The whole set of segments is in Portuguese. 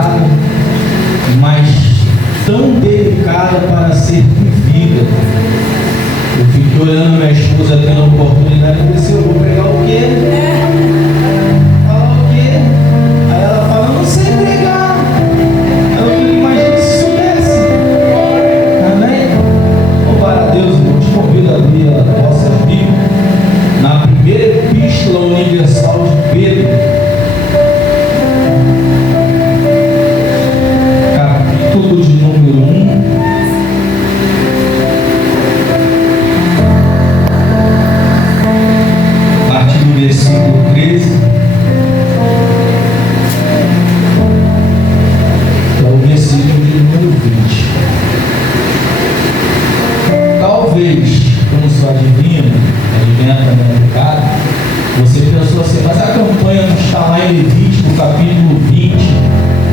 delicada, mas tão delicada para ser vivida. Eu fiquei olhando minha esposa tendo a oportunidade e disse: eu vou pregar o quê? Falar o quê? Aí ela fala: eu não sei pregar. Eu fico imaginando se soubesse. Amém? Louvar a Deus, eu te convido a abrir a vossa Bíblia na primeira epístola universal de Pedro, capítulo de número 1. A partir do versículo 13, que é o versículo de número 20. Talvez, como sua adivinha também é pecado, você pensou assim: mas a campanha não está lá em Levítico, capítulo 20,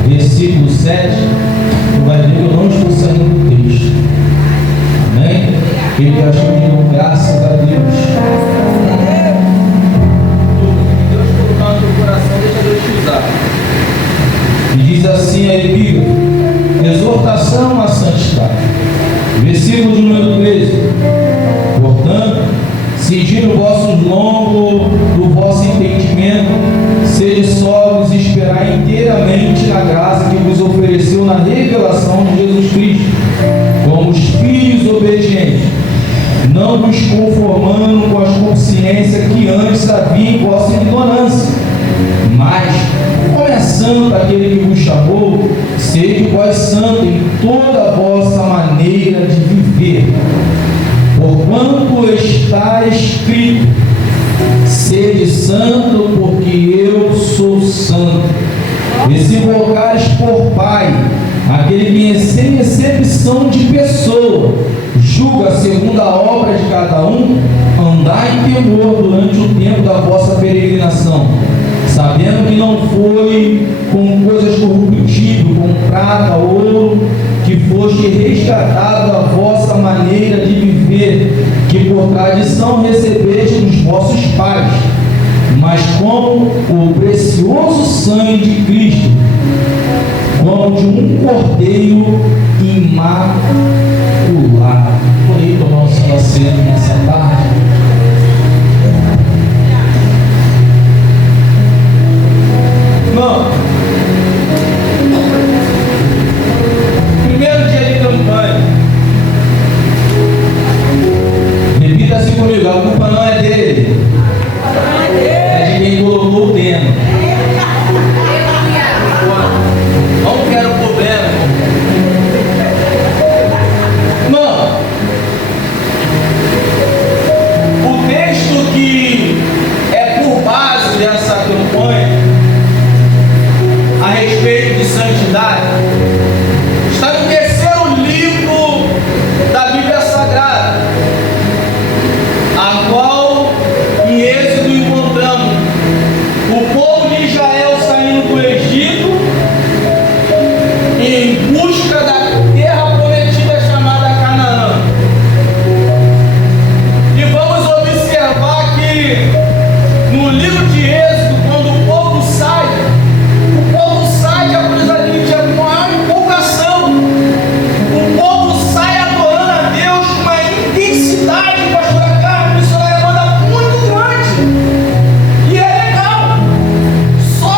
versículo 7. Tu vai ver que eu não estou saindo do texto. Amém? Ele achou de graças a Deus. Deus colocar no teu coração, deixa Deus te usar. E diz assim a epígrafe: exortação à santidade. Versículo de número 13. Portanto, cingindo o vosso lombo do vosso entendimento, sede sóbrios e esperai inteiramente na graça que vos ofereceu na revelação de Jesus Cristo, como os filhos obedientes, não vos conformando com as consciências que antes havia em vossa ignorância, mas, como é santo aquele que vos chamou, sede vós santo em toda a vossa maneira de viver. Porquanto está escrito: sede santo, porque eu sou santo. E se invocares por Pai aquele que sem exceção de pessoa julga segundo a obra de cada um, andai em temor durante o tempo da vossa peregrinação, sabendo que não foi com coisas corruptíveis, com prata, ouro, que foste resgatado da vossa maneira de viver, que por tradição recebeste dos vossos pais, mas como o precioso sangue de Cristo, como de um cordeiro imaculado. Por aí tomar o seu assento nessa tarde. Irmão, primeiro dia de campanha, repita-se comigo: a culpa não é dele, é de quem colocou o tema. Não quero problema. Irmão, o texto que é por base dessa campanha a respeito de santidade está no terceiro livro da Bíblia Sagrada, a qual em Êxodo encontramos o povo de Israel saindo do Egito em busca da terra prometida chamada Canaã. E vamos observar que no livro de Êxodo, quando o povo sai a coisa ali de maior empolgação. O povo sai adorando a Deus com uma intensidade, pastor Carlos, missionária banda muito grande. E é legal. Só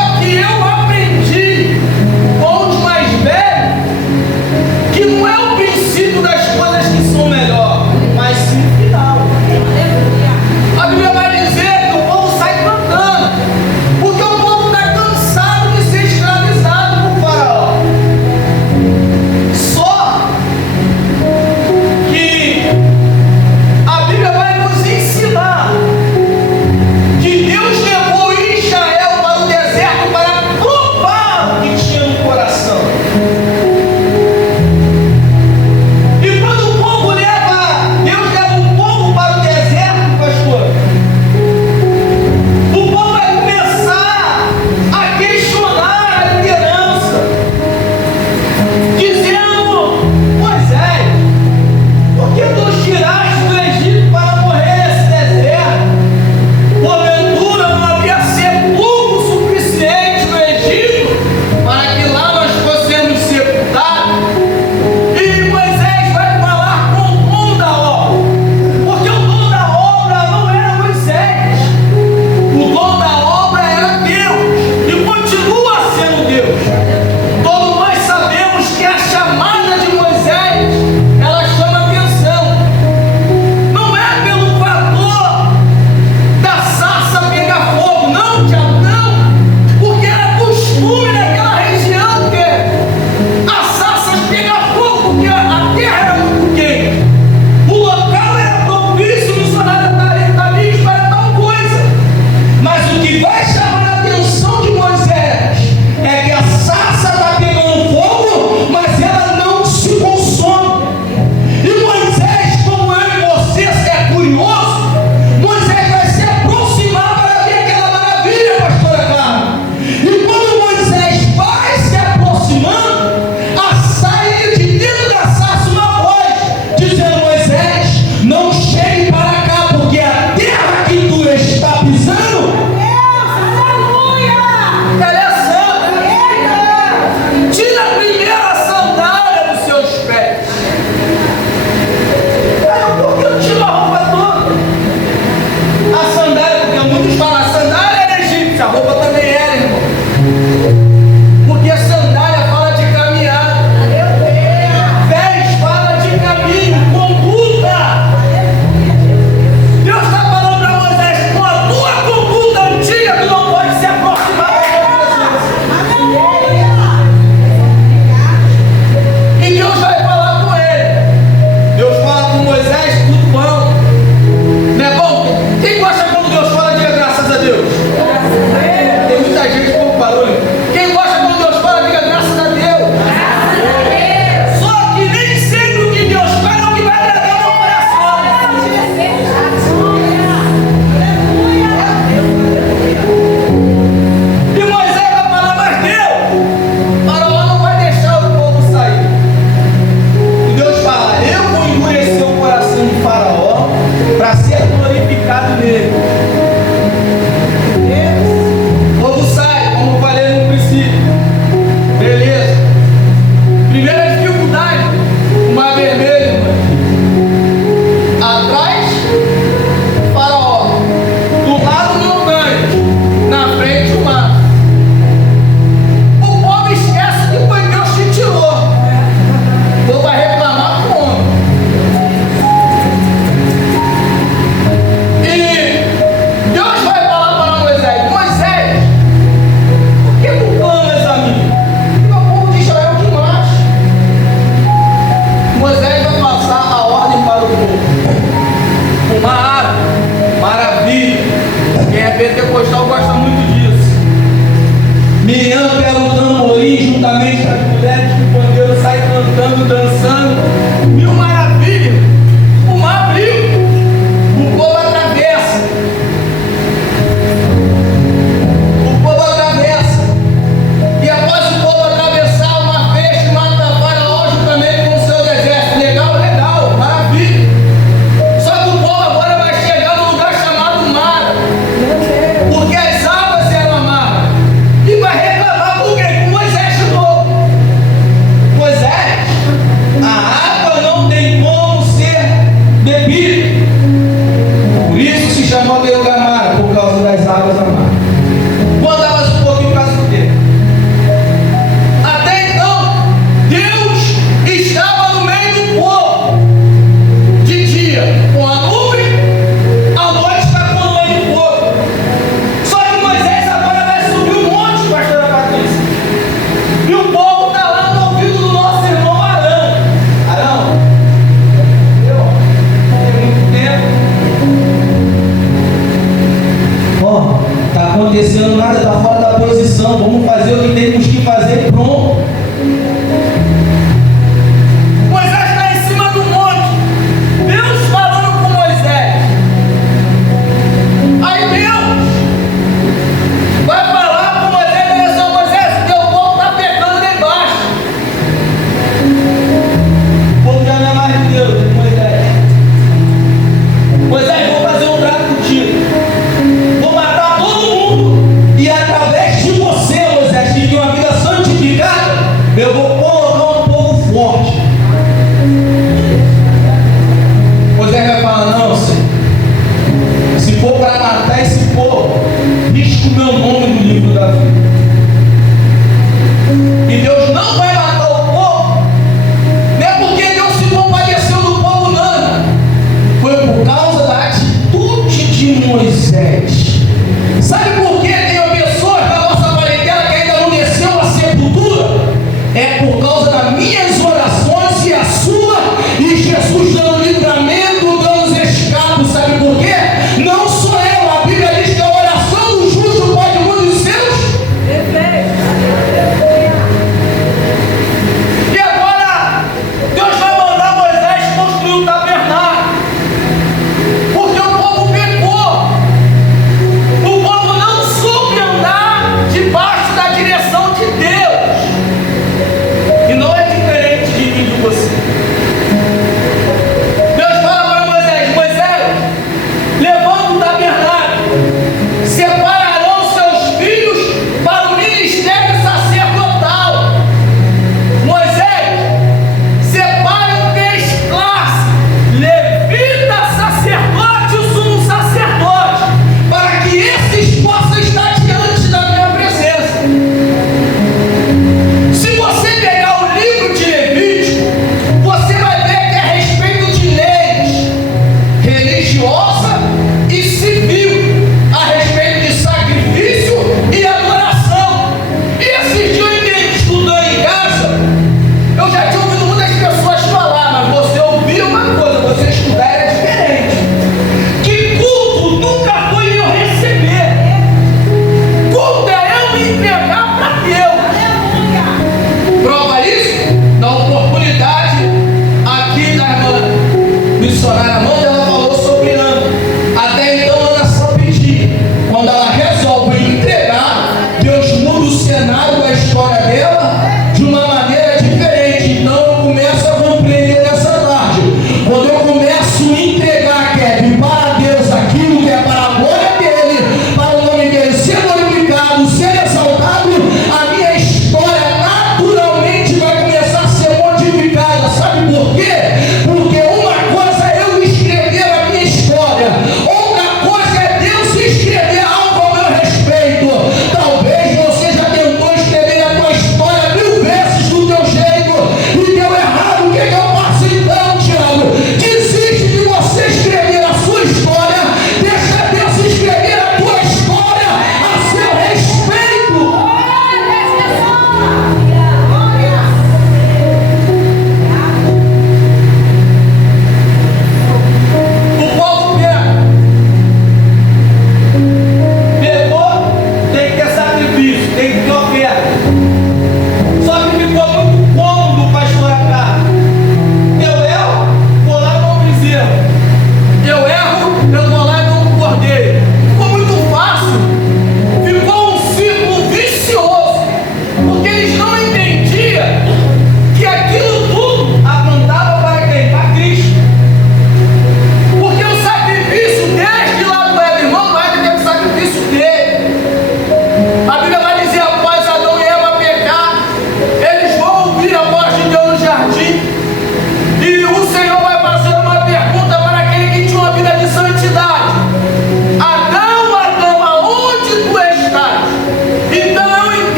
Miriam pega o tamborim juntamente com as mulheres do pandeiro, sai cantando, dançando. Mil maravilhas. O mar abriu. O povo atravessa. O povo atravessa. E após o povo atravessar, o mar fecha e mata Faraó juntamente com o seu exército. Legal, legal, maravilha. Só que o povo agora vai chegar num lugar chamado Mara. Porque as águas eram amargas. E vai reclamar por quê? Com Moisés chegou. Moisés, a água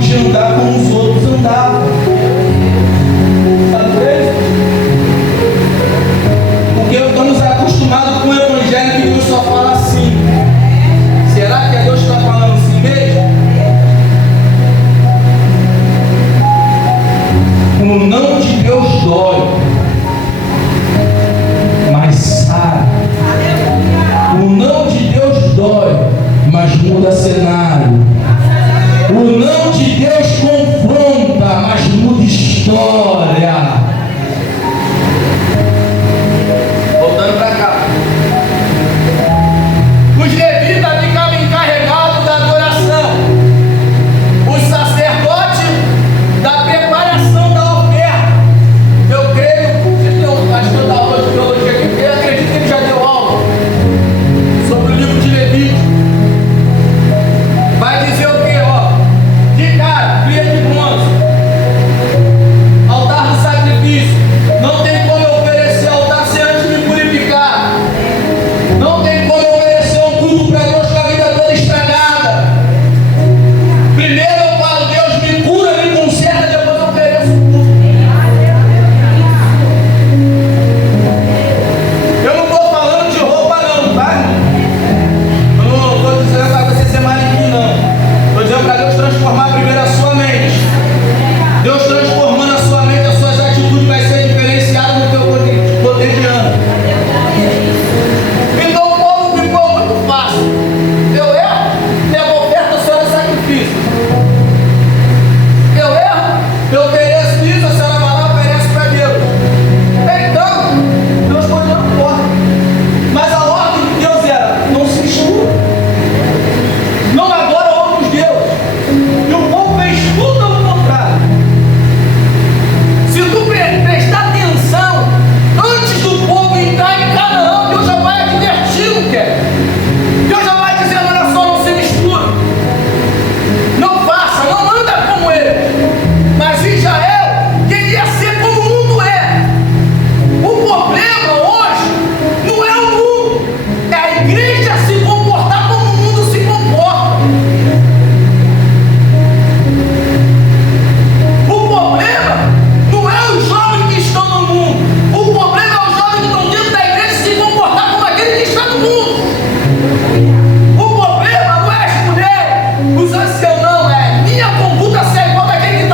podia andar como os outros andavam. Sabe por isso? Porque estamos acostumados com o evangelho que Deus só fala assim. Será que Deus está falando assim mesmo? O não de Deus dói, mas sabe. O não de Deus dói, mas muda cenário. O não de Deus confronta, mas muda história. Voltando para cá. Os levitas ficavam encarregados da adoração. Os sacerdotes da preparação da oferta. Eu creio, vocês têm um pastor da aula de teologia aqui, eu acredito que ele já deu aula sobre o livro de Levítico. Vai dizer o quê? Ó, de cara, cria de bronze, altar do sacrifício. Não tem como eu oferecer altar sem antes me purificar. Não tem como eu oferecer um culto para Deus com a vida toda estragada. Primeiro eu falo, Deus me cura, me conserta, depois eu ofereço o culto. Eu não estou falando de roupa não, tá? Eu não estou dizendo para você ser manequim não. Estou dizendo para Deus transformar primeiro a sua mente. Deus transformando a sua mente, as suas atitudes vai ser diferenciado no teu cotidiano. Então o povo ficou muito fácil. Eu erro, pego oferta, a senhora sacrifício. Eu erro, eu ofereço isso, a senhora vai lá, oferece para Deus. Então, Deus foi dando ordem. Mas a ordem de Deus era, não se mistura. Não adora outros deuses. E o povo fez tudo ao contrário. Se tu prestar atenção, antes do povo entrar em Canaã, Deus já vai advertir o que é. Deus já vai dizendo, olha só, não se mistura. Não faça, não anda como ele. Mas Israel queria ser como o mundo é. O problema hoje não é o mundo, é a igreja se comportar como o mundo se comporta. O problema não é os jovens que estão no mundo. O problema é os jovens que estão dentro da igreja se comportar como aquele que está no mundo. O problema não é as mulheres, os anciãos, não. É minha conduta ser igual daquele que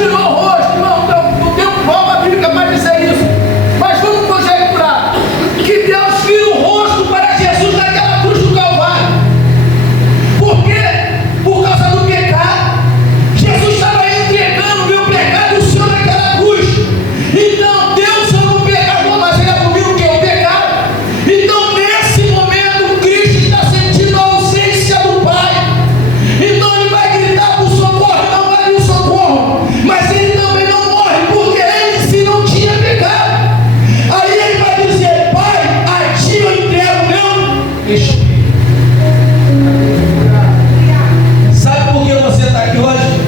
virou o rosto, irmão, não tem prova bíblica para dizer isso. Mas vamos conjecturar que Deus vira o rosto para Jesus naquela cruz do Calvário. Por quê? Por causa do pecado. Jesus estava entregando o meu pecado e o seu naquela cruz. Então Deus ama o pecador, mas ele assumiu o que? O pecado. Então nesse momento Cristo está sentindo a ausência do Pai. Então ele vai gritar por socorro, não vai vir socorro. Mas ele também não morre, porque ele em si não tinha pecado. Aí ele vai dizer: Pai, a ti eu entrego o meu espírito. Sabe por que você está aqui hoje?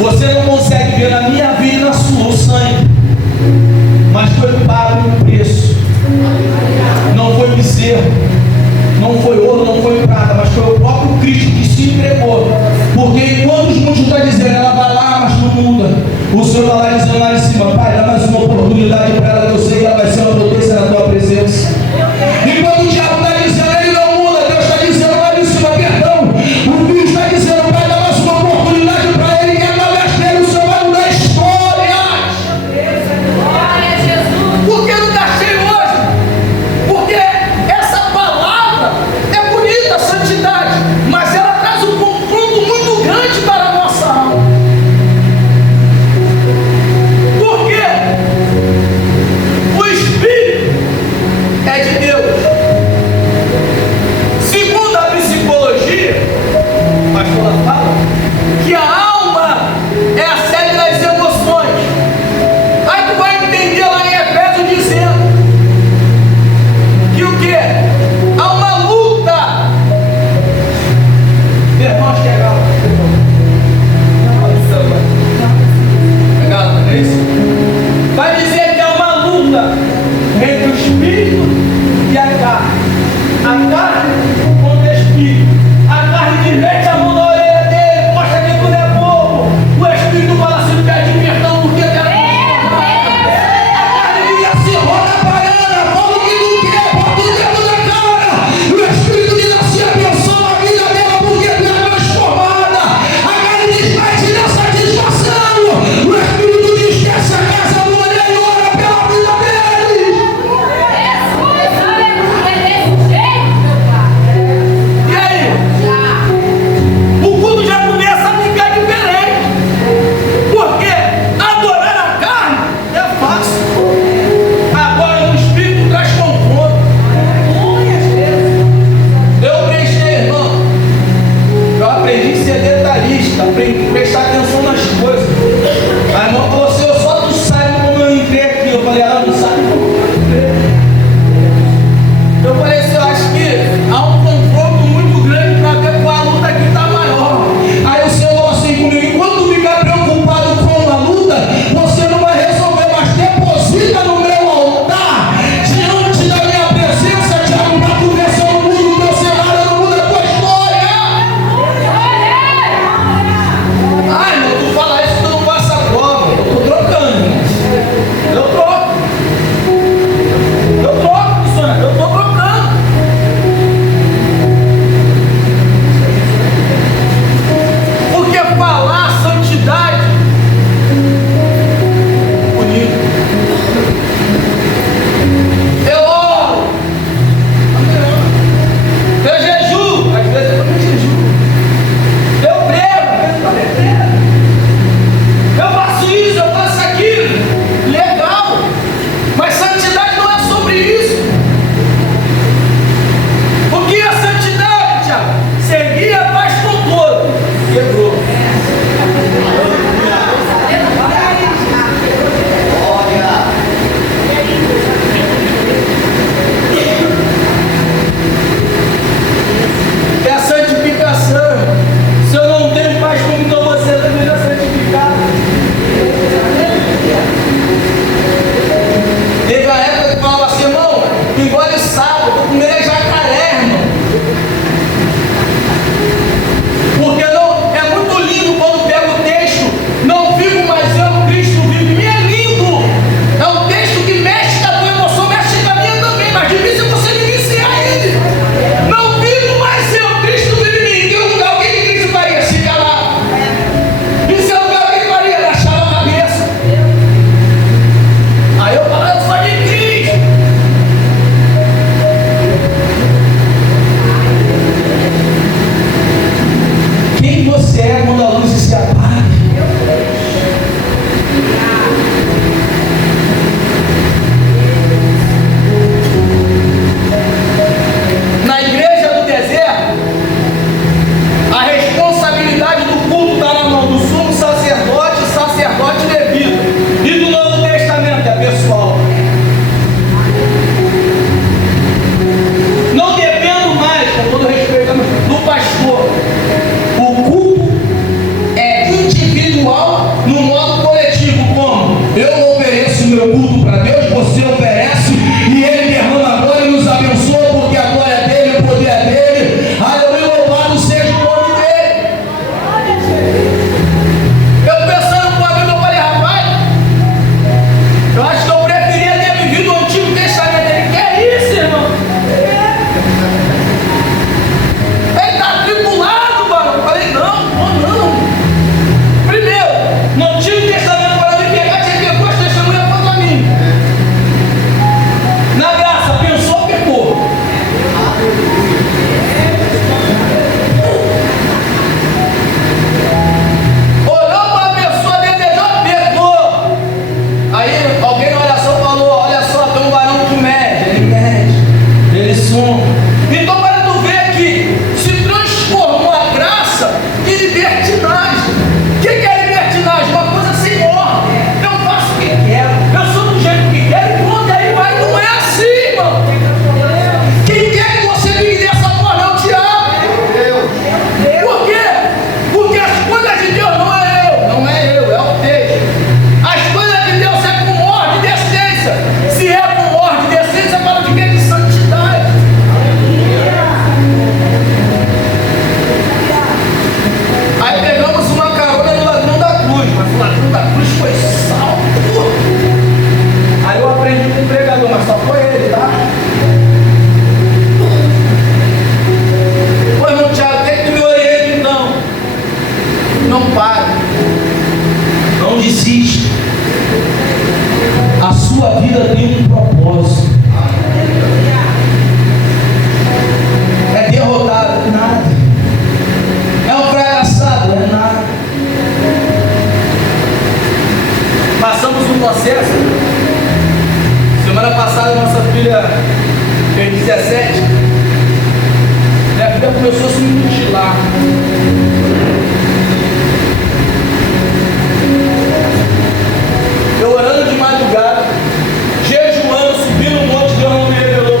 Você não consegue ver na minha vida e na sua o sangue, mas foi pago um preço. Não foi bezerro, não foi ouro, não foi prata, mas foi o próprio Cristo que se entregou. Porque enquanto os muitos estão dizendo, ela vai lá, mas não muda, o Senhor está lá dizendo lá em cima: Pai, dá mais uma oportunidade para ela, que eu sei que ela vai ser uma potência na tua presença. Enquanto o diabo está dizendo, ele não muda, Deus está dizendo lá em cima, perdão. O Filho está dizendo: Pai, dá mais uma oportunidade para ele, que através dele o Senhor vai mudar a história. Por que não está cheio hoje? Porque essa palavra é bonita, santidade, mas ela traz um confronto muito grande para a nossa alma. Por quê? O Espírito é de Deus. Segundo a psicologia, o pastor fala que a alma é a sede das emoções. Aí tu vai entender lá em Efésios dizendo que o quê? Há uma luta. Irmãos, que é galo. Legal, não é isso? Vai dizer que há uma luta entre o espírito e a carne. A carne contra o espírito. A carne diz: mete a mão na orelha dele, mostra que tu não é bobo. O espírito fala assim: pede perdão porque eu quero transformar. A carne diz assim: roda a baiana, fala o que tu quer, bota o dedo na cara. O espírito diz assim: abençoa a vida dela porque tu é transformada. A carne diz: vai te dar satisfação. O espírito diz: esquece a casa do mulher e ora pela vida deles. E aí? O culto já começa a ficar diferente. Porque adorar a carne é fácil. Agora o Espírito traz confronto. Eu prestei, irmão. Eu aprendi a ser detalhista, aprendi a prestar atenção nas coisas. A irmã falou assim: eu só não saio como eu entrei aqui. Eu falei: ela não sabe como eu entrei. Eu falei assim: eu acho que há um confronto muito grande para ver qual a luta aqui está maior. Aí o Senhor falou assim comigo: enquanto ficar preocupado com a luta, você não vai resolver, mas deposita no meu altar, diante da minha presença, Tiago, para tu ver se eu não mudo o teu cenário, eu não mudo a tua história. Ai, libertinagem. O que é libertinagem? Uma coisa sem ordem. Eu faço o que quero, eu sou do jeito que quero e pronto, aí vai. Não é assim, irmão. Quem quer que você vive dessa forma é o diabo. Por quê? Porque as coisas de Deus não é eu, é o texto. As coisas de Deus é com ordem e decência. Se é com ordem e decência, fala de quê? De santidade. Aí pegamos uma carona no ladrão da cruz, mas o ladrão da cruz foi salvo. Aí eu aprendi com o pregador, mas só foi ele, tá? Ô irmão Thiago, tem que me orientar então. Não pare, não desista. A sua vida tem um propósito. É derrotado? Nada. É um fracassado? É nada. Passamos um processo. Semana passada nossa filha fez 17. Minha filha começou a se mutilar. Eu orando de madrugada, jejuando, subindo um monte, Deus não me revelou.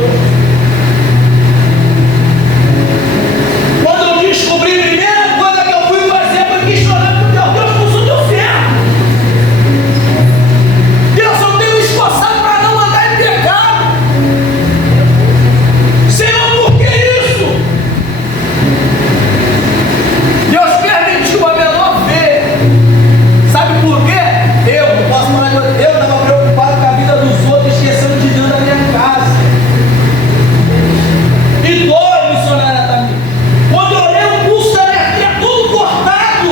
Quando eu descobri, a primeira coisa que eu fui fazer foi questionar com Deus: Deus, não sou teu servo. Deus, eu tenho esforçado para não andar em pecado. Senhor, por que isso? Deus permitiu a menor ver. Sabe por quê? Eu não posso falar de outra. Eu estava preocupado com a vida dos outros, esquecendo de dentro da minha casa. E dor missionária também. Quando eu olhei o pulso da minha filha todo cortado,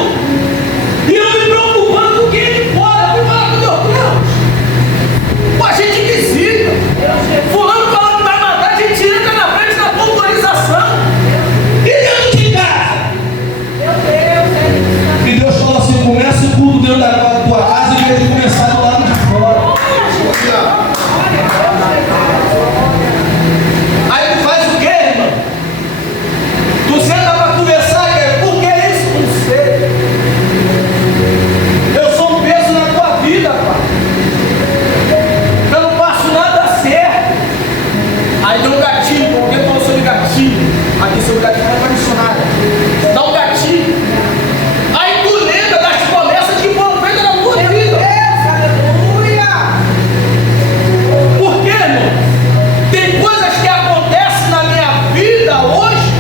e eu me preocupando com quem é de fora, eu fui falar com Deus: Deus, a gente visita. Fulano falando que vai matar, a gente entra na frente da autorização. E dentro de casa? E Deus falou assim: começa o culto dentro da tua casa e vez de começar do lado de fora. Aí tu faz o quê, irmão? Tu senta para conversar, por que isso? Não sei. Eu sou um peso na tua vida, pai. Eu não faço nada certo. Aí deu um gatilho, porque falou sobre gatilho. Aqui sobre gatilho não é para missionário. Dá um gatilho. Aí tu lembra das promessas que foram feitas na tua vida. Por quê, irmão? Tem coisas que acontecem na minha vida hoje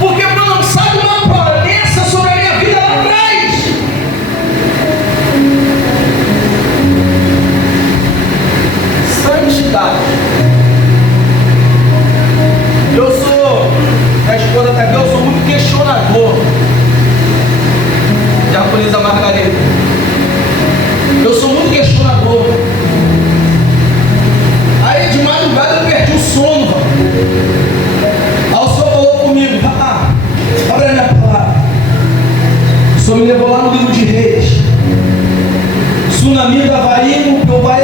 porque eu não sabe uma promessa sobre a minha vida lá atrás. Santidade. A esposa está aqui, eu sou muito questionador. Japonesa Margarida. Eu sou muito questionador. Aí de madrugada eu perdi o sono. Aí o Senhor falou comigo: abre a minha palavra. O Senhor me levou lá no livro de Reis. Tsunami da Havaí, meu pai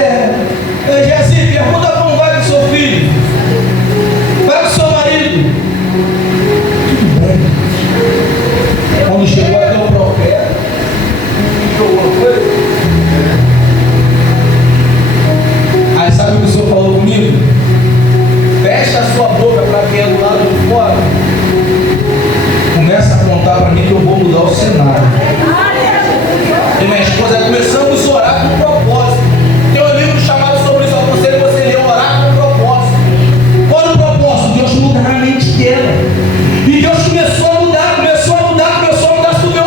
Jesse, pergunta como vai com o seu filho. Vai com o seu marido. Tudo bem. Quando chegou até o profeta, ficou alguma coisa? Aí sabe o que o Senhor falou comigo? Fecha a sua boca para quem é do lado de fora. Começa a contar para mim que eu vou mudar o cenário. E minha esposa, começamos a orar com propósito. Tem um livro chamado sobre isso. Eu aconselho você ler, orar com propósito. Qual é o propósito? Deus muda na mente dela. E Deus começou a mudar. Se tu vê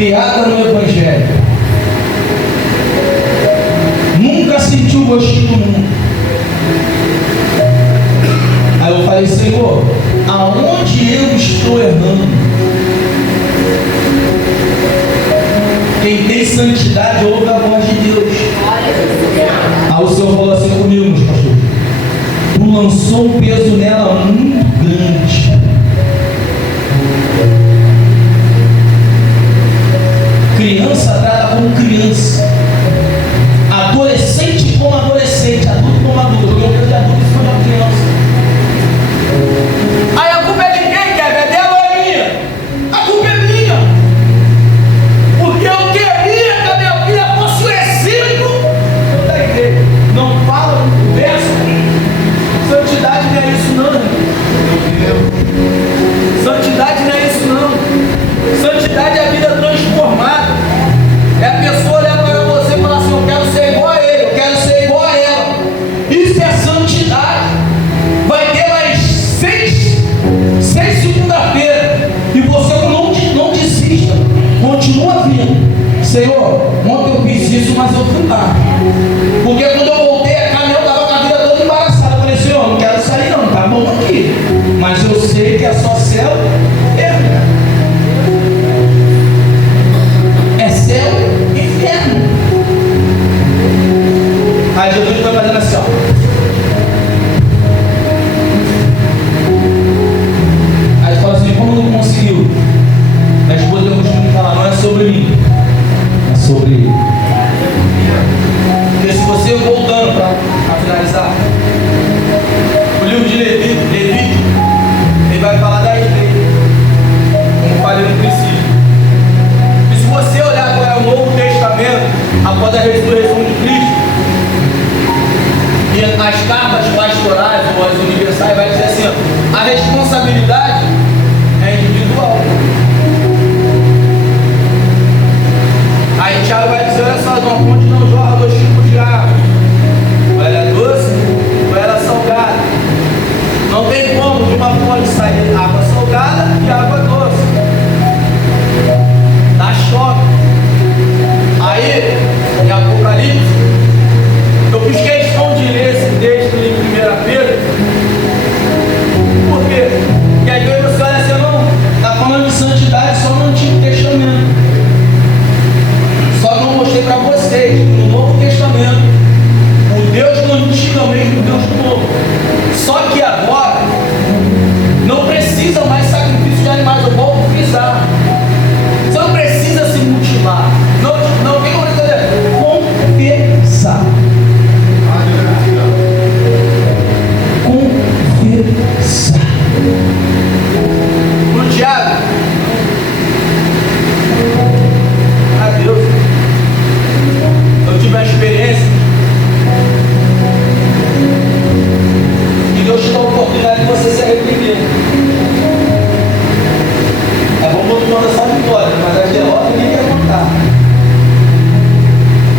criada no Evangelho, nunca sentiu o gostinho do mundo. Aí eu falei: Senhor, aonde eu estou errando? Quem tem santidade ouve a voz de Deus. Aí o Senhor falou assim comigo, meus pastores: tu lançou um peso nela muito grande. Criança trata como criança, adolescente como adolescente, adulto como adulto. Eu quero de adulto e uma criança. Aí a culpa é de quem, Kevin? É dela ou é minha? A culpa é minha, porque eu queria que a minha filha fosse o exemplo da igreja. Não fala, não conversa. Santidade não é isso não, meu. Santidade não é isso não. Santidade é a vida transformada. É a pessoa olhar para você e falar assim: eu quero ser igual a ele, eu quero ser igual a ela. Isso é santidade. Vai ter mais seis segunda-feira e você não desista, continua vindo. Senhor, ontem eu fiz isso, mas eu fui lá. Porque quando eu voltei, a Camila estava com a vida toda embaraçada. Eu falei: Senhor, não quero sair não, tá bom aqui, mas eu sei que é só céu e inferno. É céu e inferno. Aí Jesus está fazendo assim, ó. Aí ele fala assim: como não conseguiu? A esposa eu costumo falar: não é sobre mim, é sobre ele. Porque se você, voltando para finalizar, o livro de Levítico, ele vai falar da igreja, como eu falei no princípio. E se você olhar agora o Novo Testamento, após a ressurreição de Cristo, e as cartas pastorais ou as universais, vai dizer assim: ó, a responsabilidade é individual. Aí Tiago vai dizer: olha só, de uma fonte não jorra dois tipos de água, ou ela é doce ou ela é salgada. Não tem como de uma fonte sair água salgada e água doce. Dá choque. Aí, em Apocalipse, eu fiz questão de ler esse texto em 1 Pedro. Por quê? Porque aí você olha assim: não, está falando de santidade só no Antigo Testamento. Só que eu mostrei para vocês, no Novo Testamento, o Deus do Antigo é o mesmo Deus do Novo. Só que agora, não precisa mais sacrifício de animais. Eu volto a frisar. Você não precisa se mutilar. Não tem como fazer. Confessar. Confessar. Pro Tiago, adeus. Eu tive uma experiência e Deus te dá a oportunidade de você se arrepender. É bom continuar essa vitória, mas a derrota ninguém quer contar.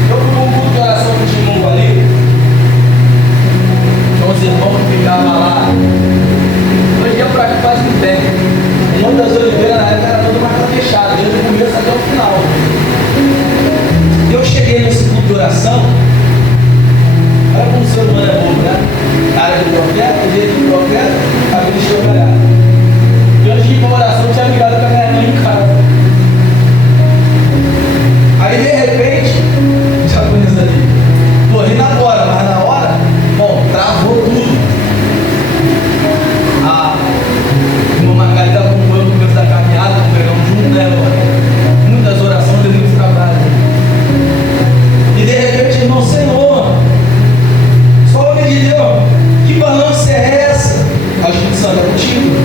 Eu fui num culto de oração que tinha um ali, tinha uns irmãos que ficavam lá. Hoje eu para aqui quase não tem. O Monte das Oliveiras na época era todo marca fechada, desde o começo até o final. Eu cheguei nesse culto de oração, olha como o ser humano é bom, né? A área do profeta, o jeito do profeta, a vida de trabalhar. E antes de ir para a oração, eu tinha ligado com a minha mãe em casa. Aí de repente, já conheço ali, tô rindo agora, mas na hora, bom, travou tudo. A irmã Margarida acompanhou no começo da caminhada, pegamos junto, né, mano? Muitas orações e muito trabalho. E de repente, irmão, Senhor, só me diz, Deus, que balança é essa? A Espírito Santo é contigo.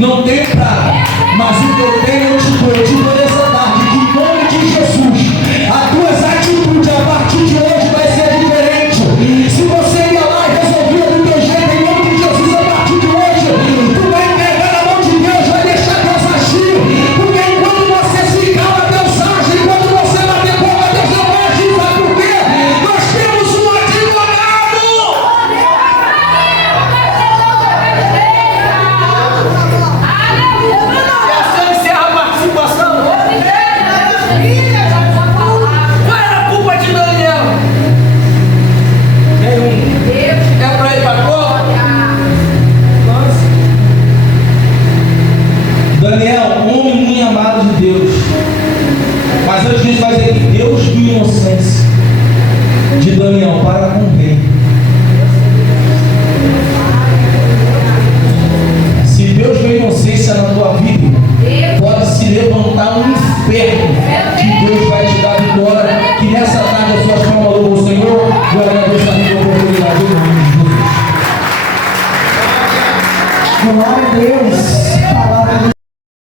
não tenho prata, mas o que eu tenho eu te dou nessa tarde, que em nome de Jesus, as tuas atitudes a partir de hoje vai ser diferente. Se você ia lá e resolvia do teu jeito, em nome de Jesus, a partir de hoje, tu vai entregar na mão de Deus, vai deixar Deus agir, porque enquanto você se cala, Deus age, enquanto você bater boca, Deus não vai agir, sabe por quê? Nós temos um advogado! Qual era a culpa de Daniel? É para ir para cova? Daniel, homem muito amado de Deus. Mas antes disso vai dizer que Deus viu inocência de Daniel para com o rei. Se Deus vê inocência na tua vida, pode se levantar um inferno que Deus vai te dar vitória. Que nessa tarde as suas palmas louvam o Senhor. Eu agradeço a minha oportunidade em nome de Jesus. Glória a Deus.